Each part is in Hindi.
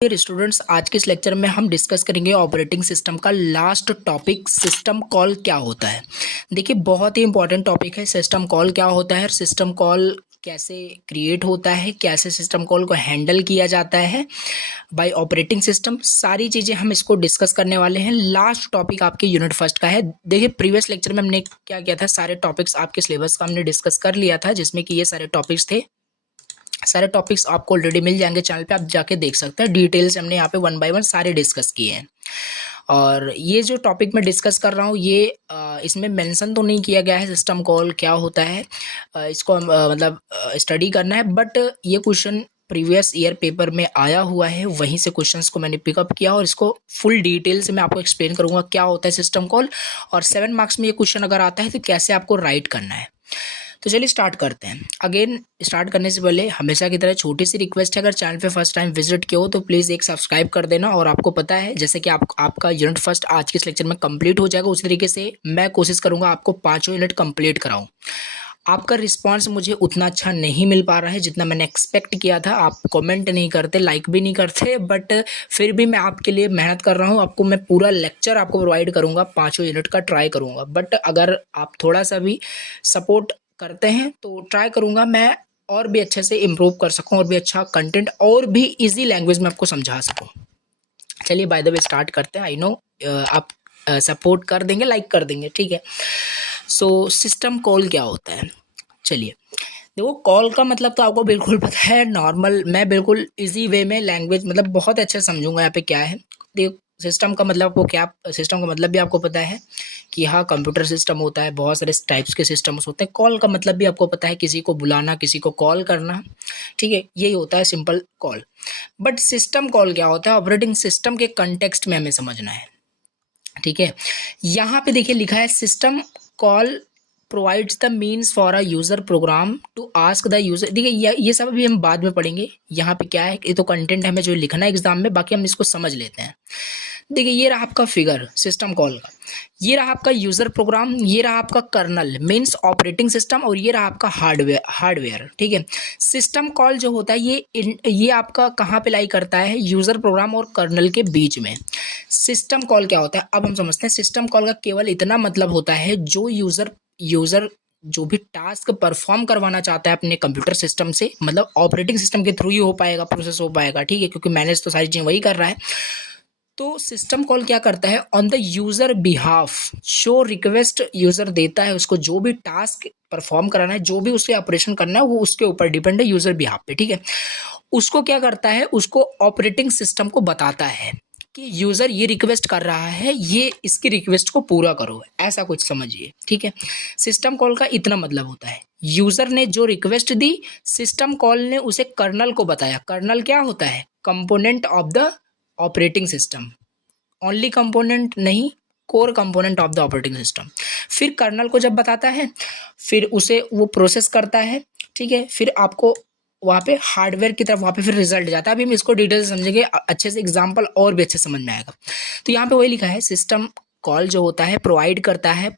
डियर स्टूडेंट्स, आज के इस लेक्चर में हम डिस्कस करेंगे ऑपरेटिंग सिस्टम का लास्ट टॉपिक, सिस्टम कॉल क्या होता है। देखिए, बहुत ही इंपॉर्टेंट टॉपिक है। सिस्टम कॉल क्या होता है, सिस्टम कॉल कैसे क्रिएट होता है, कैसे सिस्टम कॉल को हैंडल किया जाता है बाय ऑपरेटिंग सिस्टम, सारी चीज़ें हम इसको डिस्कस करने वाले हैं। लास्ट टॉपिक आपके यूनिट फर्स्ट का है। देखिए, प्रीवियस लेक्चर में हमने क्या किया था, सारे टॉपिक्स आपके सिलेबस का हमने डिस्कस कर लिया था, जिसमें कि ये सारे टॉपिक्स थे। सारे टॉपिक्स आपको ऑलरेडी मिल जाएंगे चैनल पे, आप जाके देख सकते हैं। डिटेल्स हमने यहाँ पे 1 बाय 1 सारे डिस्कस किए हैं। और ये जो टॉपिक मैं डिस्कस कर रहा हूँ, ये इसमें मेंशन तो नहीं किया गया है सिस्टम कॉल क्या होता है। इसको हम मतलब स्टडी करना है, बट ये क्वेश्चन प्रीवियस ईयर पेपर में आया हुआ है, वहीं से क्वेश्चंस को मैंने पिकअप किया और इसको फुल डिटेल से मैं आपको एक्सप्लेन करूँगा क्या होता है सिस्टम कॉल, और 7 मार्क्स में ये क्वेश्चन अगर आता है तो कैसे आपको राइट करना है। तो चलिए स्टार्ट करते हैं। अगेन, स्टार्ट करने से पहले हमेशा की तरह छोटी सी रिक्वेस्ट है, अगर चैनल पे फर्स्ट टाइम विजिट किया हो तो प्लीज़ एक सब्सक्राइब कर देना। और आपको पता है, जैसे कि आपका यूनिट फर्स्ट आज के इस लेक्चर में कंप्लीट हो जाएगा, उसी तरीके से मैं कोशिश करूँगा आपको 5 यूनिट कंप्लीट कराऊँ। आपका रिस्पांस मुझे उतना अच्छा नहीं मिल पा रहा है जितना मैंने एक्सपेक्ट किया था। आप कमेंट नहीं करते, लाइक भी नहीं करते, बट फिर भी मैं आपके लिए मेहनत कर रहा हूँ। आपको मैं पूरा लेक्चर आपको प्रोवाइड करूँगा, 5 यूनिट का ट्राई करूँगा। बट अगर आप थोड़ा सा भी सपोर्ट करते हैं तो ट्राई करूँगा मैं और भी अच्छे से इम्प्रूव कर सकूँ, और भी अच्छा कंटेंट और भी ईजी लैंग्वेज में आपको समझा सकूँ। चलिए बाय द वे स्टार्ट करते हैं। आई नो आप सपोर्ट कर देंगे, लाइक कर देंगे, ठीक है। सो सिस्टम कॉल क्या होता है, चलिए देखो। कॉल का मतलब तो आपको बिल्कुल पता है, नॉर्मल मैं बिल्कुल इजी वे में लैंग्वेज मतलब बहुत अच्छे समझूंगा यहाँ पे क्या है। देखो, सिस्टम का मतलब आपको क्या, सिस्टम का मतलब भी आपको पता है कि हाँ, कंप्यूटर सिस्टम होता है, बहुत सारे टाइप्स के सिस्टम्स होते हैं। कॉल का मतलब भी आपको पता है, किसी को बुलाना, किसी को कॉल करना, ठीक है, यही होता है simple call. But system call क्या होता है, ऑपरेटिंग सिस्टम के कंटेक्स्ट में हमें समझना है, ठीक है। यहाँ पे देखिए लिखा है, system call provides the means for a user program to ask the user. देखिए ये सब अभी हम बाद में पढ़ेंगे। यहाँ पे क्या है, ये तो कंटेंट हमें जो लिखना है एग्जाम में, बाकी हम इसको समझ लेते हैं। देखिए, ये रहा आपका फिगर सिस्टम कॉल का, ये रहा आपका यूजर प्रोग्राम, ये रहा आपका कर्नल मीन्स ऑपरेटिंग सिस्टम, और ये रहा आपका हार्डवेयर, ठीक है। सिस्टम कॉल जो होता है ये आपका कहाँ पे लाई करता है, यूजर प्रोग्राम और कर्नल के बीच में। सिस्टम कॉल क्या होता है, अब हम समझते हैं। सिस्टम कॉल का केवल इतना मतलब होता है, जो यूजर जो भी टास्क परफॉर्म करवाना चाहता है अपने कंप्यूटर सिस्टम से, मतलब ऑपरेटिंग सिस्टम के थ्रू ही हो पाएगा, प्रोसेस हो पाएगा, ठीक है, क्योंकि मैनेज तो सारी चीजें वही कर रहा है। तो सिस्टम कॉल क्या करता है, ऑन द यूजर बिहाफ, जो रिक्वेस्ट यूजर देता है उसको, जो भी टास्क परफॉर्म कराना है, जो भी उसे ऑपरेशन करना है, वो उसके ऊपर डिपेंड है, यूजर बिहाफ पे, ठीक है। उसको क्या करता है, उसको ऑपरेटिंग सिस्टम को बताता है कि यूजर ये रिक्वेस्ट कर रहा है, ये इसकी रिक्वेस्ट को पूरा करो, ऐसा कुछ समझिए, ठीक है। सिस्टम कॉल का इतना मतलब होता है, यूजर ने जो रिक्वेस्ट दी, सिस्टम कॉल ने उसे कर्नल को बताया। कर्नल क्या होता है, component of the operating system, only component नहीं, core component of the operating system. फिर कर्नल को जब बताता है, फिर उसे वो प्रोसेस करता है, ठीक है। फिर आपको वहाँ पे हार्डवेयर की तरफ वहाँ पे फिर रिजल्ट जाता है। अभी हम इसको डिटेल से समझेंगे अच्छे से, एग्जांपल और भी अच्छे समझ में आएगा। तो यहाँ पे वही लिखा है, सिस्टम कॉल जो होता है प्रोवाइड करता है,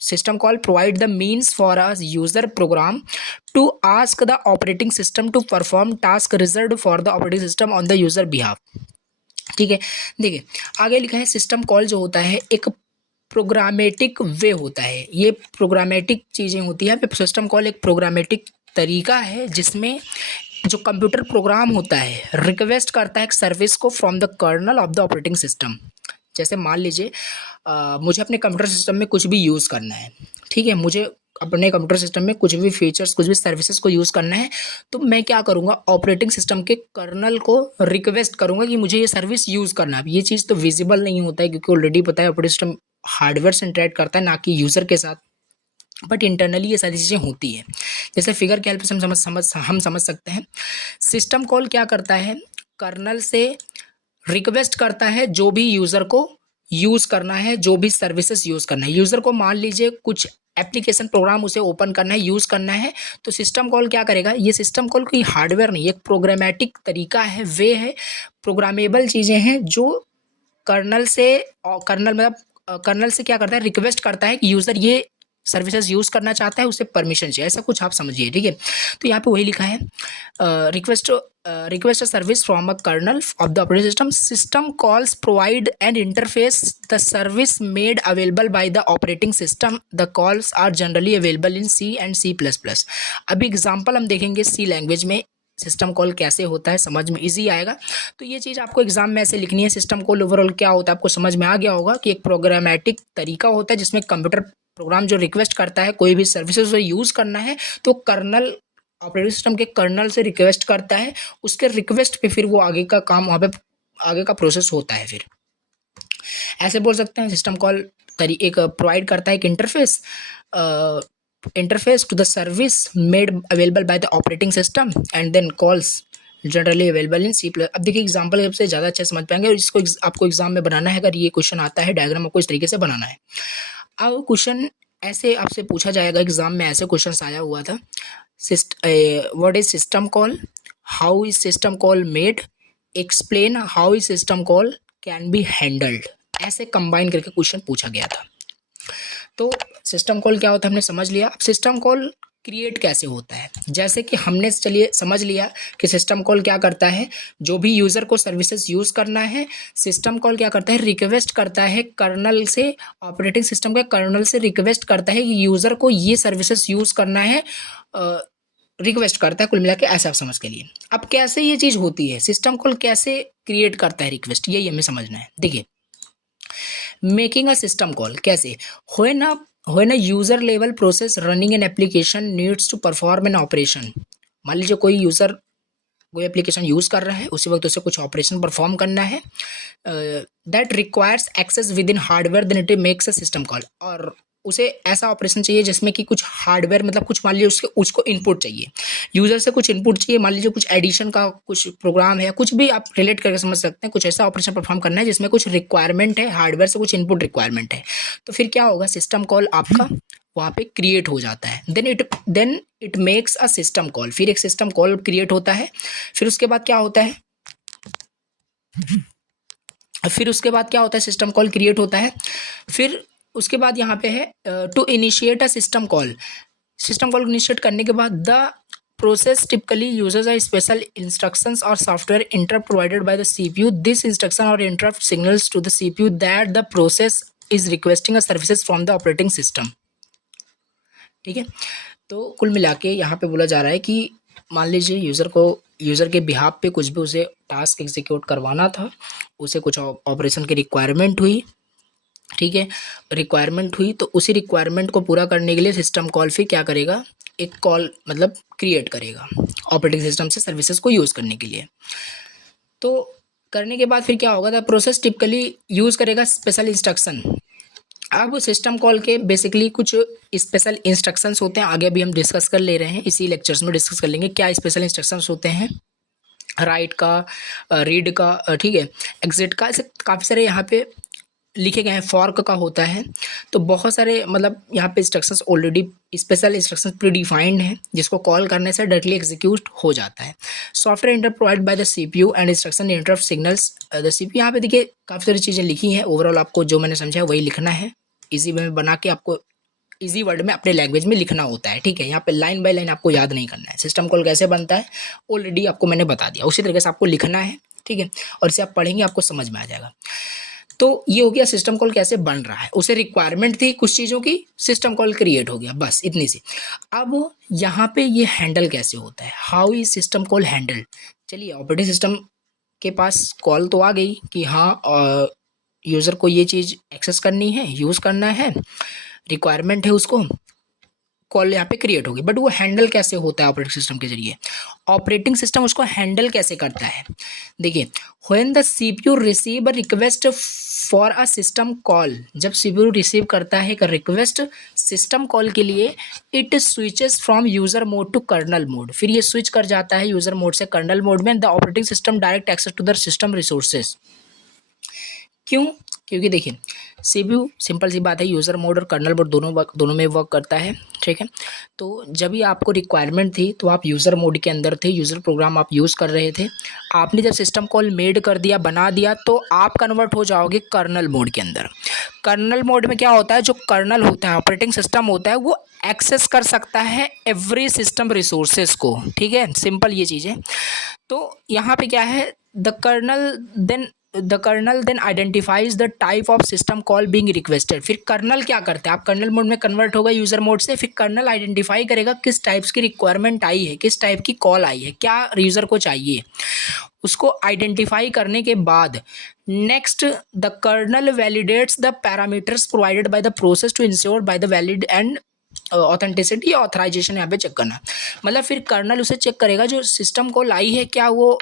system call provide the means for a user program to ask the operating system to perform task reserved for the operating system on the user behalf, ठीक है। देखिए आगे लिखा है, सिस्टम कॉल जो होता है एक प्रोग्रामेटिक वे होता है। ये प्रोग्रामेटिक चीज़ें होती हैं। सिस्टम कॉल एक प्रोग्रामेटिक तरीका है जिसमें जो कंप्यूटर प्रोग्राम होता है रिक्वेस्ट करता है एक सर्विस को from the kernel of the operating system. जैसे मान लीजिए मुझे अपने कंप्यूटर सिस्टम में कुछ भी यूज़ करना है, ठीक है, मुझे अपने कंप्यूटर सिस्टम में कुछ भी फीचर्स, कुछ भी सर्विसेज को यूज़ करना है, तो मैं क्या करूँगा, ऑपरेटिंग सिस्टम के कर्नल को रिक्वेस्ट करूँगा कि मुझे ये सर्विस यूज़ करना है। अब ये चीज़ तो विजिबल नहीं होता है, क्योंकि ऑलरेडी पता है ऑपरेटिंग सिस्टम हार्डवेयर से इंटरेक्ट करता है, ना कि यूज़र के साथ, बट इंटरनली ये सारी चीज़ें होती है। जैसे फिगर के हेल्प से हम समझ सकते हैं। सिस्टम कॉल क्या करता है, कर्नल से रिक्वेस्ट करता है जो भी यूज़र को यूज़ करना है, जो भी सर्विसेज यूज़ करना है। यूज़र को मान लीजिए कुछ एप्लीकेशन प्रोग्राम उसे ओपन करना है, यूज़ करना है, तो सिस्टम कॉल क्या करेगा, ये सिस्टम कॉल कोई हार्डवेयर नहीं, एक प्रोग्रामेटिक तरीका है, वे है, प्रोग्रामेबल चीज़ें हैं जो कर्नल से, कर्नल मतलब कर्नल से क्या करता है, रिक्वेस्ट करता है कि यूज़र ये सर्विसेज यूज़ करना चाहता है उसे परमिशन चाहिए, ऐसा कुछ आप समझिए, ठीक है। तो यहाँ पे वही लिखा है, request a service from a kernel of the operating system, system calls provide an interface the service made available by the operating system, the calls are generally available in C and C++। अभी एग्जाम्पल हम देखेंगे सी लैंग्वेज में सिस्टम कॉल कैसे होता है, समझ में इजी आएगा। तो ये चीज़ आपको एग्जाम में ऐसे लिखनी है। सिस्टम कॉल ओवरऑल क्या होता है आपको समझ में आ गया होगा कि एक प्रोग्रामेटिक तरीका होता है जिसमें कंप्यूटर प्रोग्राम जो रिक्वेस्ट करता है कोई भी सर्विसेज को यूज़ करना है तो कर्नल, ऑपरेटिंग सिस्टम के कर्नल से रिक्वेस्ट करता है, उसके रिक्वेस्ट पे फिर वो आगे का काम वहाँ पे आगे का प्रोसेस होता है। फिर ऐसे बोल सकते हैं सिस्टम कॉल एक प्रोवाइड करता है एक interface to the service made available by the operating system and then calls generally available in C++। अब देखिए एग्जाम्पल सबसे ज़्यादा अच्छे समझ पाएंगे और इसको आपको एग्जाम में बनाना है। अगर ये क्वेश्चन आता है डायग्राम आपको इस तरीके से बनाना है। अब क्वेश्चन ऐसे आपसे पूछा जाएगा, एग्जाम में ऐसे क्वेश्चन आया हुआ था, what is system call, how is system call made, explain how is system call can be handled, ऐसे कंबाइन करके क्वेश्चन पूछा गया था। तो सिस्टम कॉल क्या होता है हमने समझ लिया। अब सिस्टम कॉल क्रिएट कैसे होता है, जैसे कि हमने चलिए समझ लिया कि सिस्टम कॉल क्या करता है, जो भी यूज़र को सर्विसेज यूज़ करना है सिस्टम कॉल क्या करता है, रिक्वेस्ट करता है कर्नल से, ऑपरेटिंग सिस्टम के कर्नल से रिक्वेस्ट करता है कि यूज़र को ये सर्विसेज यूज़ करना है, रिक्वेस्ट करता है। कुल मिला के ऐसा आप समझ के लिए। अब कैसे ये चीज़ होती है, सिस्टम कॉल कैसे क्रिएट करता है रिक्वेस्ट, यही हमें समझना है। देखिए मेकिंग अ सिस्टम कॉल कैसे, when a user level process running an application needs to perform an operation। मान लीजिए कोई यूज़र कोई एप्लीकेशन यूज़ कर रहा है, उसी वक्त उसे कुछ ऑपरेशन परफॉर्म करना है, that requires access within hardware, then it makes a system call. और उसे ऐसा ऑपरेशन चाहिए जिसमें कि कुछ हार्डवेयर मतलब कुछ मान लीजिए उसको इनपुट चाहिए, यूज़र से कुछ इनपुट चाहिए, मान लीजिए कुछ एडिशन का कुछ प्रोग्राम है, कुछ भी आप रिलेट करके समझ सकते हैं, कुछ ऐसा ऑपरेशन परफॉर्म करना है जिसमें कुछ रिक्वायरमेंट है, हार्डवेयर से कुछ इनपुट रिक्वायरमेंट है। तो फिर क्या होगा, सिस्टम कॉल आपका वहाँ पे क्रिएट हो जाता है। Then it makes a system call, फिर एक सिस्टम कॉल क्रिएट होता है। फिर उसके बाद क्या होता है, सिस्टम कॉल क्रिएट होता है। फिर उसके बाद यहाँ पे है to initiate a system call, system call initiate करने के बाद the process typically uses a special instructions और software interrupt provided by the CPU। This instruction और interrupt signals to the CPU that the process is requesting a services from the operating system. ठीक है, तो कुल मिला के यहाँ पे बोला जा रहा है कि मान लीजिए यूज़र के बिहाफ पे कुछ भी उसे टास्क एग्जीक्यूट करवाना था, उसे कुछ ऑपरेशन की रिक्वायरमेंट हुई, ठीक है, रिक्वायरमेंट हुई, तो उसी रिक्वायरमेंट को पूरा करने के लिए सिस्टम कॉल फिर क्या करेगा, एक कॉल मतलब क्रिएट करेगा ऑपरेटिंग सिस्टम से सर्विसेज को यूज़ करने के लिए। तो करने के बाद फिर क्या होगा, द प्रोसेस टिपिकली यूज़ करेगा स्पेशल इंस्ट्रक्शन। अब सिस्टम कॉल के बेसिकली कुछ स्पेशल इंस्ट्रक्शंस होते हैं, आगे भी हम डिस्कस कर ले रहे हैं, इसी लेक्चर्स में डिस्कस कर लेंगे क्या स्पेशल इंस्ट्रक्शंस होते हैं, राइट का, रीड का, ठीक है, एग्जिट का, ऐसे काफ़ी सारे यहाँ पे लिखे गए हैं, फॉर्क का होता है। तो बहुत सारे मतलब यहाँ पे instructions already special instructions predefined हैं जिसको कॉल करने से डायरेक्टली एग्जीक्यूट हो जाता है। Software interrupt provide by the CPU and instruction interrupt signals the CPU। यहाँ पे देखिए काफ़ी सारी चीज़ें लिखी हैं, ओवरऑल आपको जो मैंने समझा है वही लिखना है, ईजी वे में बना के आपको इजी वर्ड में अपने लैंग्वेज में लिखना होता है। ठीक है, यहाँ पे लाइन बाय लाइन आपको याद नहीं करना है। सिस्टम कॉल कैसे बनता है ऑलरेडी आपको मैंने बता दिया, उसी तरीके से आपको लिखना है, ठीक है, और इसे आप पढ़ेंगे आपको समझ में आ जाएगा। तो ये हो गया सिस्टम कॉल कैसे बन रहा है, उसे रिक्वायरमेंट थी कुछ चीज़ों की, सिस्टम कॉल क्रिएट हो गया, बस इतनी सी। अब यहाँ पे ये हैंडल कैसे होता है, how is system call handle. चलिए ऑपरेटिंग सिस्टम के पास कॉल तो आ गई कि हाँ यूज़र को ये चीज़ एक्सेस करनी है, यूज़ करना है, रिक्वायरमेंट है उसको, कॉल यहाँ पे क्रिएट होगी। बट वो हैंडल कैसे होता है ऑपरेटिंग सिस्टम के जरिए, ऑपरेटिंग सिस्टम उसको हैंडल कैसे करता है। देखिए when the CPU receive a request for a system call, जब CPU रिसीव करता है एक रिक्वेस्ट सिस्टम कॉल के लिए, it switches from user mode to kernel mode. फिर ये स्विच कर जाता है यूज़र मोड से कर्नल मोड में। The operating system direct access to the system resources. क्यों, क्योंकि देखिए CPU सिंपल सी बात है यूज़र मोड और कर्नल मोड दोनों में वर्क करता है, ठीक है। तो जब भी आपको रिक्वायरमेंट थी तो आप यूज़र मोड के अंदर थे, यूज़र प्रोग्राम आप यूज़ कर रहे थे, आपने जब सिस्टम कॉल मेड कर दिया, बना दिया, तो आप कन्वर्ट हो जाओगे कर्नल मोड के अंदर। कर्नल मोड में क्या होता है, जो कर्नल होता है, ऑपरेटिंग सिस्टम होता है, वो एक्सेस कर सकता है एवरी सिस्टम रिसोर्सेज को, ठीक है, सिंपल ये चीज़ है। तो यहाँ पे क्या है, the kernel then identifies the type of system call being requested. फिर कर्नल क्या करता है, आप कर्नल मोड में कन्वर्ट होगा यूजर मोड से, फिर कर्नल आइडेंटिफाई करेगा किस टाइप्स की रिक्वायरमेंट आई है, किस टाइप की कॉल आई है, क्या यूजर को चाहिए, उसको आइडेंटिफाई करने के बाद next the kernel validates the parameters provided by the process to ensure by the valid and authenticity या ऑथराइजेशन यहाँ पे चेक करना। मतलब फिर कर्नल उसे चेक करेगा जो सिस्टम कॉल आई है, क्या वो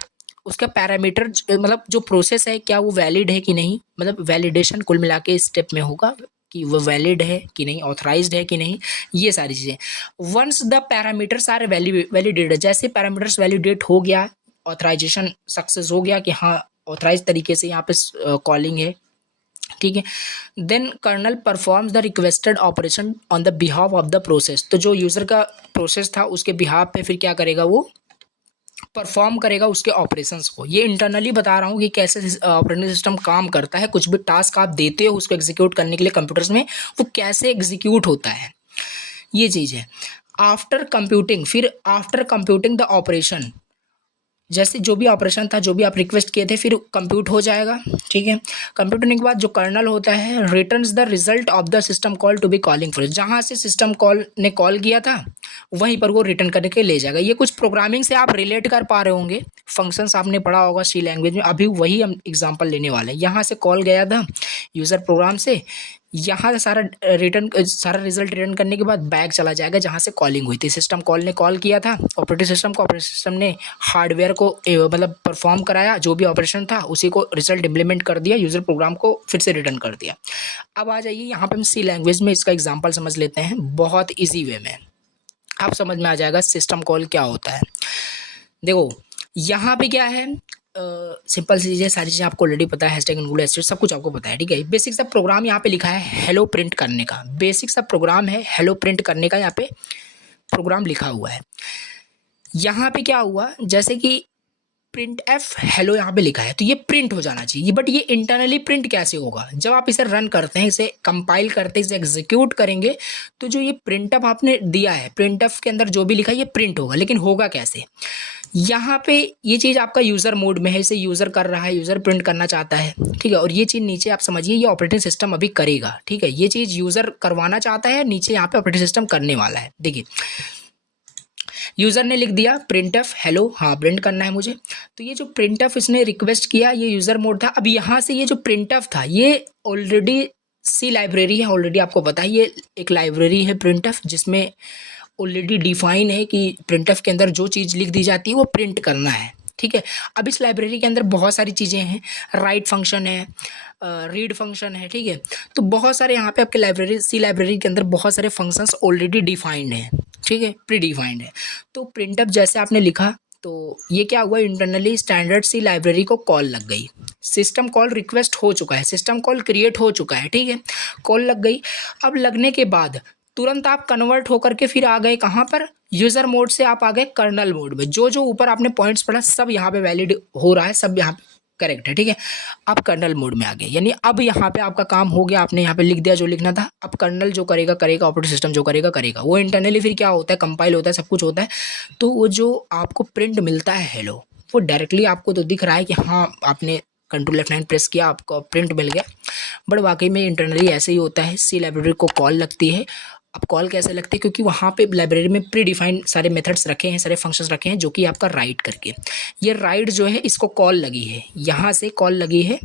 उसका पैरामीटर मतलब जो प्रोसेस है क्या वो वैलिड है कि नहीं, मतलब वैलिडेशन कुल मिला के इस स्टेप में होगा कि वो वैलिड है कि नहीं, ऑथराइज्ड है कि नहीं, ये सारी चीज़ें। Once the parameters are validated, जैसे पैरामीटर्स वैलिडेट हो गया, ऑथराइजेशन सक्सेस हो गया कि हाँ ऑथराइज तरीके से यहाँ पे कॉलिंग है, ठीक है, then kernel performs the requested operation on the behalf of the process. तो जो यूज़र का प्रोसेस था उसके बिहाफ पे फिर क्या करेगा, वो परफॉर्म करेगा उसके ऑपरेशंस को। ये इंटरनली बता रहा हूँ कि कैसे ऑपरेटिंग सिस्टम काम करता है, कुछ भी टास्क आप देते हो उसको एग्जीक्यूट करने के लिए कंप्यूटर्स में, वो कैसे एग्जीक्यूट होता है, ये चीज़ है। आफ्टर कंप्यूटिंग, फिर आफ्टर कंप्यूटिंग द ऑपरेशन, जैसे जो भी ऑपरेशन था, जो भी आप रिक्वेस्ट किए थे, फिर कंप्यूट हो जाएगा, ठीक है। कंप्यूट होने के बाद जो कर्नल होता है returns the result of the system call to be calling for, जहाँ से सिस्टम कॉल ने कॉल किया था वहीं पर वो रिटर्न करने के ले जाएगा। ये कुछ प्रोग्रामिंग से आप रिलेट कर पा रहे होंगे, फंक्शंस आपने पढ़ा होगा सी लैंग्वेज में, अभी वही हम एग्जांपल लेने वाले हैं। यहाँ से कॉल गया था यूज़र प्रोग्राम से, यहाँ से सारा रिजल्ट रिटर्न करने के बाद बैक चला जाएगा जहाँ से कॉलिंग हुई थी। सिस्टम कॉल ने कॉल किया था ऑपरेटिंग सिस्टम को, ऑपरेटिंग सिस्टम ने हार्डवेयर को मतलब परफॉर्म कराया, जो भी ऑपरेशन था उसी को रिजल्ट इम्प्लीमेंट कर दिया, यूज़र प्रोग्राम को फिर से रिटर्न कर दिया। अब आ जाइए यहाँ पे हम सी लैंग्वेज में इसका एग्जाम्पल समझ लेते हैं, बहुत ईजी वे में आप समझ में आ जाएगा सिस्टम कॉल क्या होता है। देखो यहाँ पे क्या है, सिंपल सी चीज़ें, सारी चीज़ें आपको ऑलरेडी पता है, हैशटैग इंक्लूड एस्टेट सब कुछ आपको पता है, ठीक है। बेसिक सा प्रोग्राम यहाँ पे लिखा है हेलो प्रिंट करने का, बेसिक सा प्रोग्राम है हेलो प्रिंट करने का, यहाँ पे प्रोग्राम लिखा हुआ है। यहाँ पे क्या हुआ, जैसे कि प्रिंट एफ हेलो यहाँ पे लिखा है तो ये प्रिंट हो जाना चाहिए, बट ये इंटरनली प्रिंट कैसे होगा, जब आप इसे रन करते हैं, इसे कंपाइल करते हैं, इसे एग्जीक्यूट करेंगे तो जो ये प्रिंट एफ आपने दिया है, प्रिंट एफ के अंदर जो भी लिखा है ये प्रिंट होगा, लेकिन होगा कैसे। यहाँ पे ये चीज़ आपका यूज़र मोड में है, इसे यूज़र कर रहा है, यूज़र प्रिंट करना चाहता है, ठीक है, और ये चीज़ नीचे आप समझिए ये ऑपरेटिंग सिस्टम अभी करेगा, ठीक है, ये चीज़ यूज़र करवाना चाहता है, नीचे यहाँ पे ऑपरेटिंग सिस्टम करने वाला है। देखिए यूज़र ने लिख दिया प्रिंट एफ हेलो, हाँ प्रिंट करना है मुझे, तो ये जो प्रिंट एफ इसने रिक्वेस्ट किया, ये यूज़र मोड था। अब यहाँ से ये जो प्रिंट एफ था ये ऑलरेडी सी लाइब्रेरी है, ऑलरेडी आपको पता है ये एक लाइब्रेरी है प्रिंट एफ, जिसमें ऑलरेडी डिफाइन है कि प्रिंट एफ के अंदर जो चीज़ लिख दी जाती है वो प्रिंट करना है, ठीक है। अब इस लाइब्रेरी के अंदर बहुत सारी चीज़ें हैं, राइट फंक्शन है, रीड फंक्शन है, ठीक है, तो बहुत सारे यहाँ पे आपके लाइब्रेरी सी लाइब्रेरी के अंदर बहुत सारे फंक्शंस ऑलरेडी डिफाइंड हैं, ठीक है, प्री डिफाइंड है। तो प्रिंटअप जैसे आपने लिखा तो ये क्या हुआ, इंटरनली स्टैंडर्ड सी लाइब्रेरी को कॉल लग गई, सिस्टम कॉल रिक्वेस्ट हो चुका है, सिस्टम कॉल क्रिएट हो चुका है, ठीक है, कॉल लग गई। अब लगने के बाद तुरंत आप कन्वर्ट होकर के फिर आ गए कहाँ पर, यूज़र मोड से आप आ गए कर्नल मोड में। जो जो ऊपर आपने पॉइंट्स पढ़ा सब यहाँ पे वैलिड हो रहा है, सब यहाँ पे करेक्ट है, ठीक है। आप कर्नल मोड में आ गए, यानी अब यहाँ पे आपका काम हो गया, आपने यहाँ पे लिख दिया जो लिखना था। अब कर्नल जो करेगा करेगा, ऑपरेटिंग सिस्टम जो करेगा करेगा, वो इंटरनली फिर क्या होता है, कंपाइल होता है, सब कुछ होता है। तो वो जो आपको प्रिंट मिलता है हेलो, वो डायरेक्टली आपको तो दिख रहा है कि हाँ आपने कंट्रोल F9 प्रेस किया, आपको प्रिंट मिल गया, बट वाकई में इंटरनली ऐसे ही होता है। सी लाइब्रेरी को कॉल लगती है। अब कॉल कैसे लगती है, क्योंकि वहाँ पे लाइब्रेरी में प्री डिफाइंड सारे मेथड्स रखे हैं, सारे फंक्शंस रखे हैं, जो कि आपका राइट करके, ये राइट जो है इसको कॉल लगी है, यहाँ से कॉल लगी है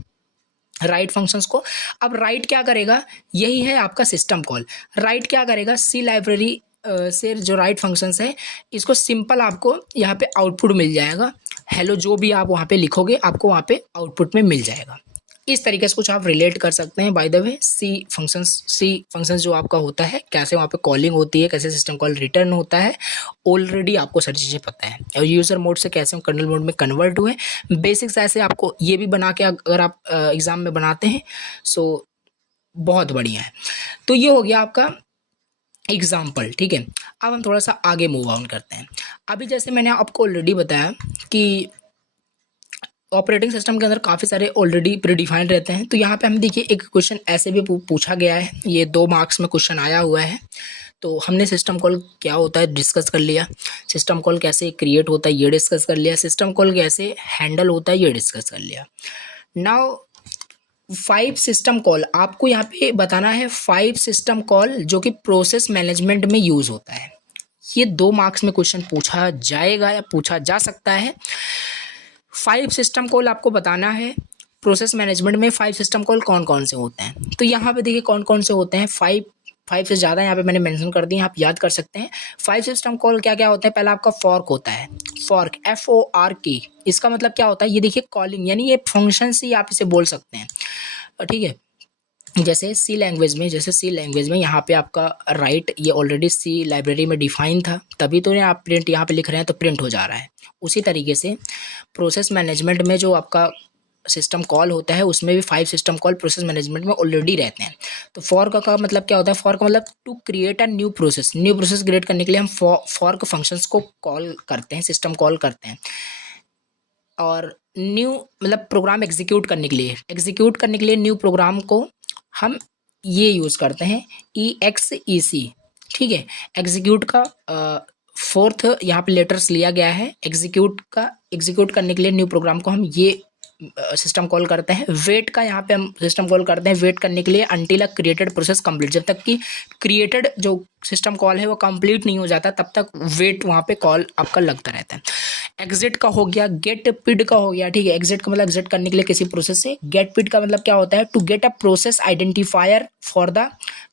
राइट फंक्शंस को। अब राइट क्या करेगा, यही है आपका सिस्टम कॉल। राइट क्या करेगा, सी लाइब्रेरी से जो राइट फंक्शंस है इसको सिंपल आपको यहाँ पे आउटपुट मिल जाएगा, हेलो जो भी आप वहाँ पे लिखोगे आपको वहाँ पे आउटपुट में मिल जाएगा। इस तरीके से कुछ आप रिलेट कर सकते हैं। By the way C functions जो आपका होता है, कैसे वहाँ पे कॉलिंग होती है, कैसे सिस्टम कॉल रिटर्न होता है, ऑलरेडी आपको सारी चीज़ें पता है। और यूज़र मोड से कैसे कर्नल मोड में कन्वर्ट हुए, बेसिक्स ऐसे आपको ये भी बना के अगर आप एग्ज़ाम में बनाते हैं सो बहुत बढ़िया है। तो ये हो गया आपका एग्जाम्पल, ठीक है। अब हम थोड़ा सा आगे मूव ऑन करते हैं। अभी जैसे मैंने आपको ऑलरेडी बताया कि ऑपरेटिंग सिस्टम के अंदर काफ़ी सारे ऑलरेडी प्रीडिफाइंड रहते हैं। तो यहाँ पे हम देखिए एक क्वेश्चन ऐसे भी पूछा गया है, ये 2 मार्क्स में क्वेश्चन आया हुआ है। तो हमने सिस्टम कॉल क्या होता है डिस्कस कर लिया, सिस्टम कॉल कैसे क्रिएट होता है ये डिस्कस कर लिया, सिस्टम कॉल कैसे हैंडल होता है ये डिस्कस कर लिया। नाउ 5 सिस्टम कॉल आपको यहाँ पे बताना है, 5 सिस्टम कॉल जो कि प्रोसेस मैनेजमेंट में यूज़ होता है। ये 2 मार्क्स में क्वेश्चन पूछा जाएगा या पूछा जा सकता है। 5 सिस्टम कॉल आपको बताना है प्रोसेस मैनेजमेंट में 5 सिस्टम कॉल कौन कौन से होते हैं। तो यहाँ पे देखिए कौन कौन से होते हैं, 5 से ज़्यादा यहाँ पे मैंने मेंशन कर दिए, आप याद कर सकते हैं। 5 सिस्टम कॉल क्या क्या होते हैं, पहला आपका फॉर्क होता है, फॉर्क FORK, इसका मतलब क्या होता है, ये देखिए कॉलिंग यानी ये फंक्शन से आप इसे बोल सकते हैं, ठीक है। जैसे सी लैंग्वेज में यहाँ पे आपका राइट ये ऑलरेडी सी लाइब्रेरी में डिफाइन था, तभी तो आप प्रिंट यहाँ पे लिख रहे हैं तो प्रिंट हो जा रहा है। उसी तरीके से प्रोसेस मैनेजमेंट में जो आपका सिस्टम कॉल होता है उसमें भी 5 सिस्टम कॉल प्रोसेस मैनेजमेंट में ऑलरेडी रहते हैं। तो फॉर्क का मतलब क्या होता है, फॉर्क मतलब to create a new process create करने के लिए हम फॉर्क फंक्शंस को कॉल करते हैं, सिस्टम कॉल करते हैं। और न्यू मतलब प्रोग्राम एग्जीक्यूट करने के लिए न्यू प्रोग्राम को हम ये यूज़ करते हैं EXEC, ठीक है। एग्जीक्यूट का 4th यहाँ पे लेटर्स लिया गया है, एग्जीक्यूट करने के लिए न्यू प्रोग्राम को हम ये सिस्टम कॉल करते हैं। वेट का यहाँ पे हम सिस्टम कॉल करते हैं, वेट करने के लिए अनटिल अ क्रिएटेड प्रोसेस कंप्लीट, जब तक कि क्रिएटेड जो सिस्टम कॉल है वो कंप्लीट नहीं हो जाता तब तक वेट वहाँ पे कॉल आपका लगता रहता है। एग्जिट का हो गया, गेट पिड का हो गया, ठीक है। एग्जिट का मतलब एग्जिट करने के लिए किसी प्रोसेस से, गेट पिड का मतलब क्या होता है, to get a process identifier for the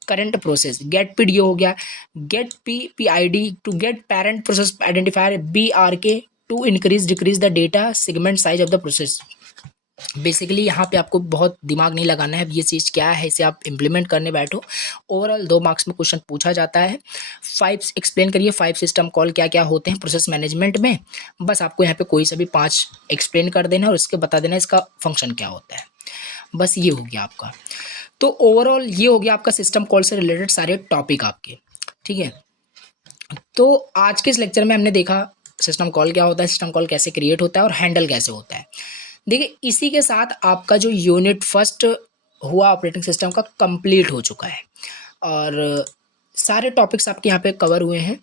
current process, get pid ये हो गया। Get PID to get parent process identifier, BRK to increase decrease the data segment size of the process. Basically यहाँ पे आपको बहुत दिमाग नहीं लगाना है, ये चीज़ क्या है इसे आप इम्प्लीमेंट करने बैठो। ओवरऑल 2 मार्क्स में क्वेश्चन पूछा जाता है। 5 एक्सप्लेन करिए 5 सिस्टम कॉल क्या क्या होते हैं प्रोसेस मैनेजमेंट में, बस आपको यहाँ पे कोई सा भी 5 एक्सप्लेन कर देना और उसके बता देना इसका फंक्शन क्या होता है, बस ये हो गया आपका। तो ओवरऑल ये हो गया आपका सिस्टम कॉल से रिलेटेड सारे टॉपिक आपके, ठीक है। तो आज के इस लेक्चर में हमने देखा सिस्टम कॉल क्या होता है, सिस्टम कॉल कैसे क्रिएट होता है और हैंडल कैसे होता है। देखिए इसी के साथ आपका जो यूनिट फर्स्ट हुआ ऑपरेटिंग सिस्टम का कंप्लीट हो चुका है और सारे टॉपिक्स आपके यहाँ पे कवर हुए हैं।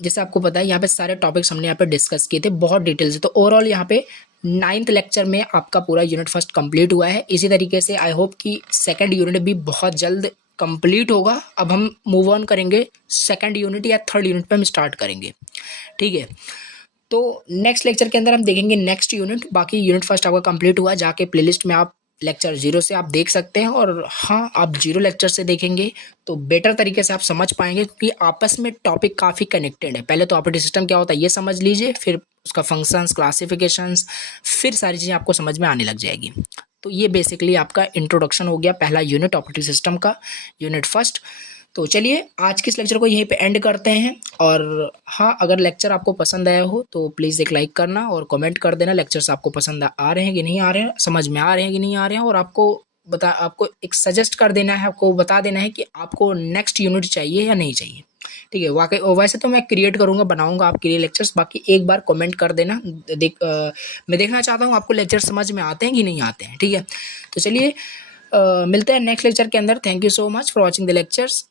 जैसे आपको पता है यहाँ पे सारे टॉपिक्स हमने यहाँ पे डिस्कस किए थे बहुत डिटेल से। तो ओवरऑल यहाँ पे 9th लेक्चर में आपका पूरा यूनिट फर्स्ट कंप्लीट हुआ है। इसी तरीके से आई होप कि सेकंड यूनिट भी बहुत जल्द कंप्लीट होगा। अब हम मूव ऑन करेंगे सेकंड यूनिट या थर्ड यूनिट पे हम स्टार्ट करेंगे, ठीक है। तो नेक्स्ट लेक्चर के अंदर हम देखेंगे नेक्स्ट यूनिट। बाकी यूनिट फर्स्ट आपका कंप्लीट हुआ, जाके प्लेलिस्ट में आप लेक्चर 0 से आप देख सकते हैं। और हाँ, आप 0 लेक्चर से देखेंगे तो बेटर तरीके से आप समझ पाएंगे क्योंकि आपस में टॉपिक काफ़ी कनेक्टेड है। पहले तो ऑपरेटिंग सिस्टम क्या होता है ये समझ लीजिए, फिर उसका फंक्शंस, क्लासिफिकेशंस, फिर सारी चीज़ें आपको समझ में आने लग जाएगी। तो ये बेसिकली आपका इंट्रोडक्शन हो गया पहला यूनिट ऑपरेटिंग सिस्टम का, यूनिट फर्स्ट। तो चलिए आज के इस लेक्चर को यहीं पे एंड करते हैं। और हाँ, अगर लेक्चर आपको पसंद आया हो तो प्लीज़ एक लाइक करना और कमेंट कर देना लेक्चर्स आपको पसंद आ रहे हैं कि नहीं आ रहे हैं, समझ में आ रहे हैं कि नहीं आ रहे हैं। और आपको एक सजेस्ट कर देना है, आपको बता देना है कि आपको नेक्स्ट यूनिट चाहिए या नहीं चाहिए, ठीक है। वाकई वैसे तो मैं क्रिएट करूँगा, बनाऊँगा आपके लिए लेक्चर्स, बाकी एक बार कमेंट कर देना। मैं देखना चाहता हूँ आपको लेक्चर समझ में आते हैं कि नहीं आते हैं, ठीक है। तो चलिए मिलते हैं नेक्स्ट लेक्चर के अंदर। Thank you so much for watching the lectures.